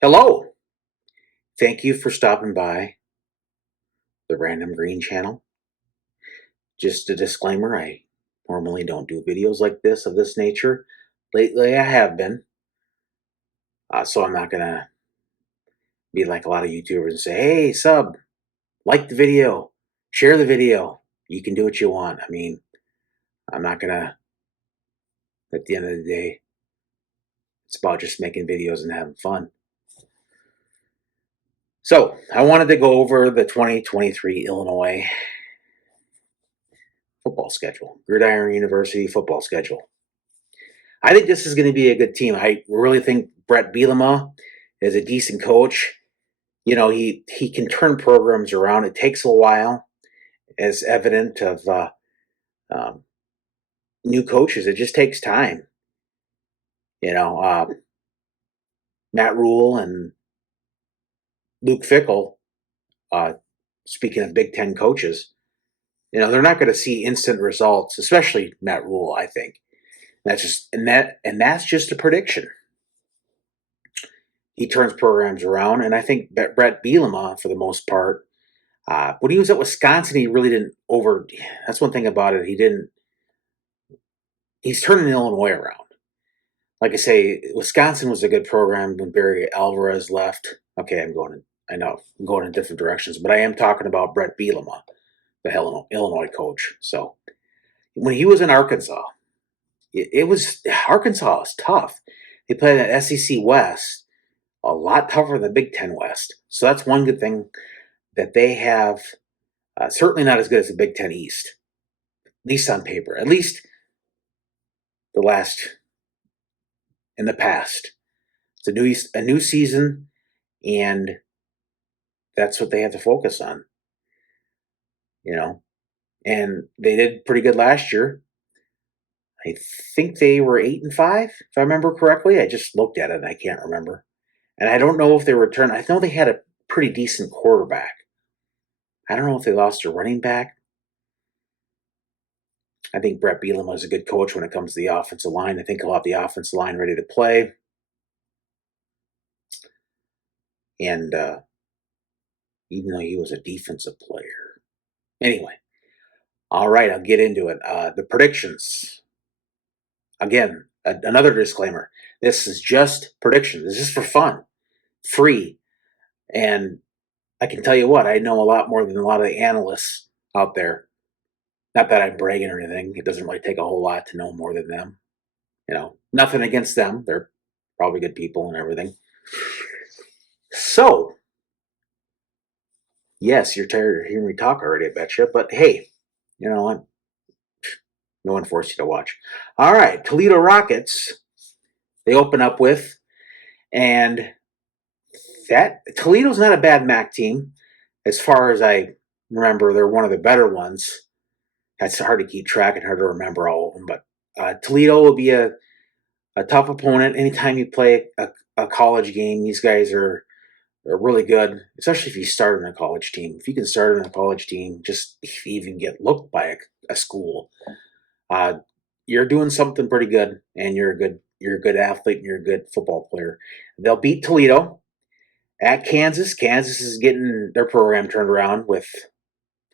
Hello. Thank you for stopping by the Random Green channel. Just a disclaimer, I normally don't do videos like this of this nature. Lately I have been, so I'm not going to be like a lot of YouTubers and say, hey, sub, like the video, share the video. You can do what you want. I mean, I'm not going to, at the end of the day, it's about just making videos and having fun. So I wanted to go over the 2023 Illinois football schedule, Gridiron University football schedule. I think this is going to be a good team. I really think Brett Bielema is a decent coach. You know, he can turn programs around. It takes a while, as evident of um, new coaches. It just takes time. You know, Matt Rule and Luke Fickell, speaking of Big Ten coaches, you know, they're not going to see instant results, especially Matt Rule, I think. That's just a prediction. He turns programs around, and I think that Brett Bielema, for the most part, when he was at Wisconsin, he really didn't over. That's one thing about it. He didn't. He's turning Illinois around. Like I say, Wisconsin was a good program when Barry Alvarez left. Okay, I know I'm going in different directions, but I am talking about Brett Bielema, the Illinois coach. So when he was in Arkansas, it was Arkansas was tough. They played at SEC West, a lot tougher than the Big Ten West. So that's one good thing that they have. Certainly not as good as the Big Ten East, at least on paper. At least the last in the past. It's a new season, and that's what they have to focus on. You know, and they did pretty good last year. I think they were 8-5, if I remember correctly. I just looked at it and I can't remember. And I don't know if they returned. I know they had a pretty decent quarterback. I don't know if they lost a running back. I think Brett Bielema is a good coach when it comes to the offensive line. I think he'll have the offensive line ready to play. And even though he was a defensive player. Anyway, all right, I'll get into it. The predictions. Again, another disclaimer. This is just predictions. This is for fun, free. And I can tell you what, I know a lot more than a lot of the analysts out there. Not that I'm bragging or anything. It doesn't really take a whole lot to know more than them. You know, nothing against them. They're probably good people and everything. So, yes, you're tired of hearing me talk already, I bet you. But hey, you know what? No one forced you to watch. All right, Toledo Rockets, they open up with, and that Toledo's not a bad MAC team. As far as I remember, they're one of the better ones. That's hard to keep track and hard to remember all of them. But Toledo will be a tough opponent anytime you play a college game. These guys are really good, especially if you start in a college team. If you can start in a college team, just if you even get looked by a school, you're doing something pretty good, and you're a good athlete, and you're a good football player. They'll beat Toledo at Kansas. Kansas is getting their program turned around with,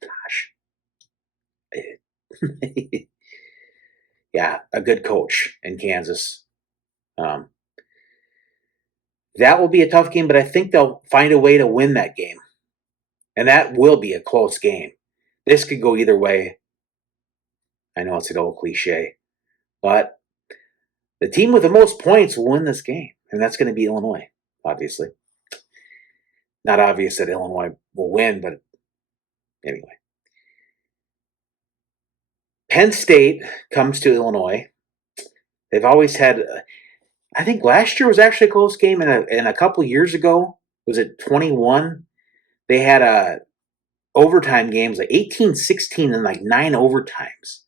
gosh, yeah, a good coach in Kansas. That will be a tough game, but I think they'll find a way to win that game. And that will be a close game. This could go either way. I know it's an old cliche, but the team with the most points will win this game, and that's going to be Illinois, obviously. Not obvious that Illinois will win, but anyway. Penn State comes to Illinois. They've always had, I think last year was actually a close game, and a couple years ago, was it 21? They had a overtime games, like 18-16 and like 9 overtimes.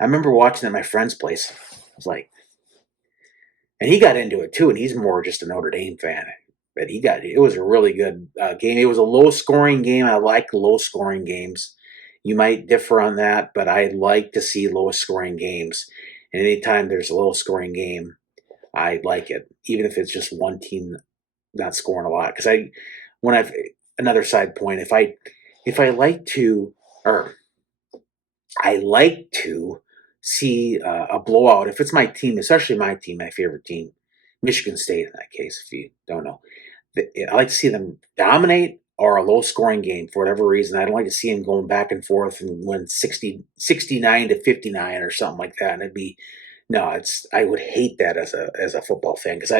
I remember watching at my friend's place. I was like, and he got into it too, and he's more just a Notre Dame fan. But it was a really good game. It was a low-scoring game. I like low-scoring games. You might differ on that, but I like to see low-scoring games. And anytime there's a low-scoring game, I like it, even if it's just one team not scoring a lot because another side point, if I like to, or I like to see a blowout. If it's my team, especially my team, my favorite team, Michigan State in that case, if you don't know, I like to see them dominate or a low scoring game for whatever reason. I don't like to see them going back and forth and win 69 to 59 or something like that. And it'd be, no, I would hate that as a football fan because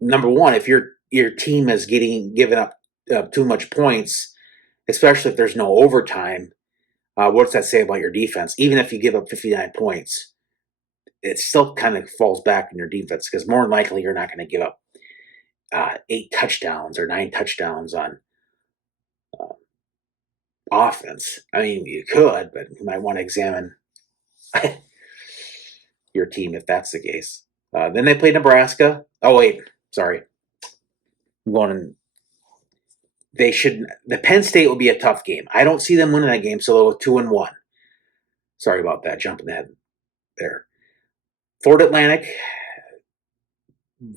number one, if your team is given up too much points, especially if there's no overtime, what does that say about your defense? Even if you give up 59 points, it still kind of falls back in your defense because more than likely you're not going to give up 8 touchdowns or 9 touchdowns on offense. I mean, you could, but you might want to examine your team if that's the case. Then they played Nebraska. Oh, wait, sorry. I'm going. The Penn State will be a tough game. I don't see them winning that game, so they'll go 2-1. Sorry about that, jumping ahead there. Florida Atlantic,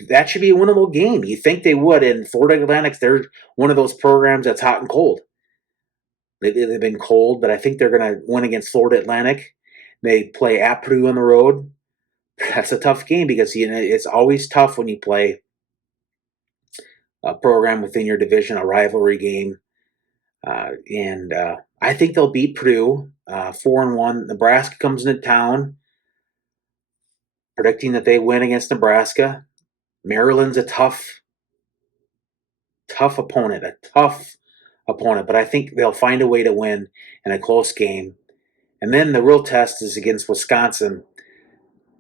that should be a winnable game. You think they would, and Florida Atlantic, they're one of those programs that's hot and cold. They've been cold, but I think they're going to win against Florida Atlantic. They play at Purdue on the road. That's a tough game because it's always tough when you play a program within your division, a rivalry game. And I think they'll beat Purdue 4-1. Nebraska comes into town, predicting that they win against Nebraska. Maryland's a tough opponent, but I think they'll find a way to win in a close game. And then the real test is against Wisconsin.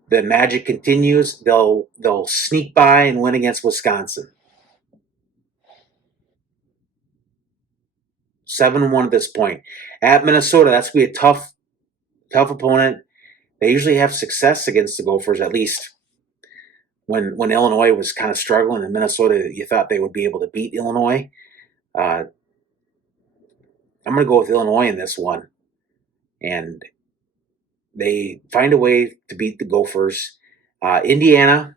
The magic continues. They'll sneak by and win against Wisconsin. 7-1 at this point. At Minnesota, that's going to be a tough opponent. They usually have success against the Gophers, at least when Illinois was kind of struggling, and Minnesota, you thought they would be able to beat Illinois. I'm going to go with Illinois in this one. And they find a way to beat the Gophers. Indiana,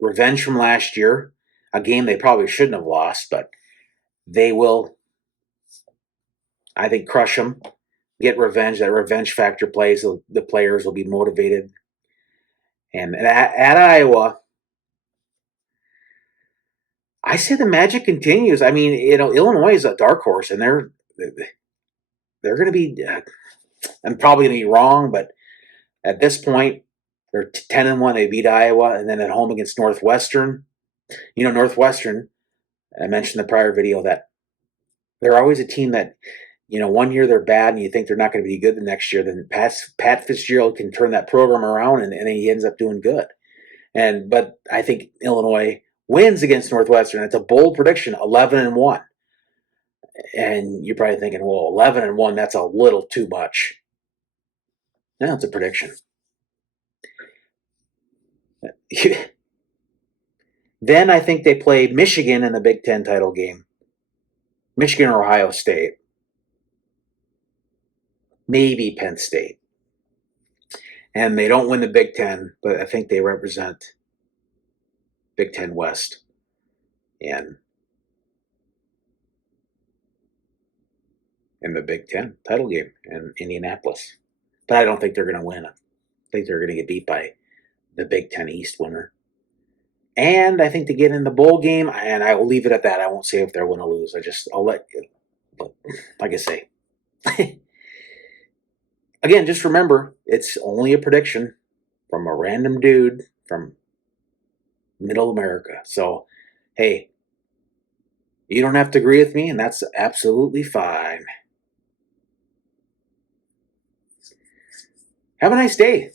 revenge from last year, a game they probably shouldn't have lost, but they will, I think, crush them, get revenge. That revenge factor plays. The players will be motivated. And at Iowa, I say the magic continues. I mean, Illinois is a dark horse, and they're going to be. I'm probably going to be wrong, but at this point, they're 10-1. They beat Iowa, and then at home against Northwestern. Northwestern. I mentioned in the prior video that they're always a team that, 1 year they're bad, and you think they're not going to be good the next year. Then Pat Fitzgerald can turn that program around, and then he ends up doing good. But I think Illinois wins against Northwestern. It's a bold prediction, 11-1. And you're probably thinking, well, 11-1, that's a little too much. No, it's a prediction. Then I think they play Michigan in the Big Ten title game. Michigan or Ohio State. Maybe Penn State. And they don't win the Big Ten, but I think they represent Big Ten West. And in the Big Ten title game in Indianapolis. But I don't think they're going to win. I think they're going to get beat by the Big Ten East winner. And I think to get in the bowl game, and I will leave it at that. I won't say if they're win or lose. I'll let you, but like I say. Again, just remember, it's only a prediction from a random dude from Middle America. So, hey, you don't have to agree with me, and that's absolutely fine. Have a nice day.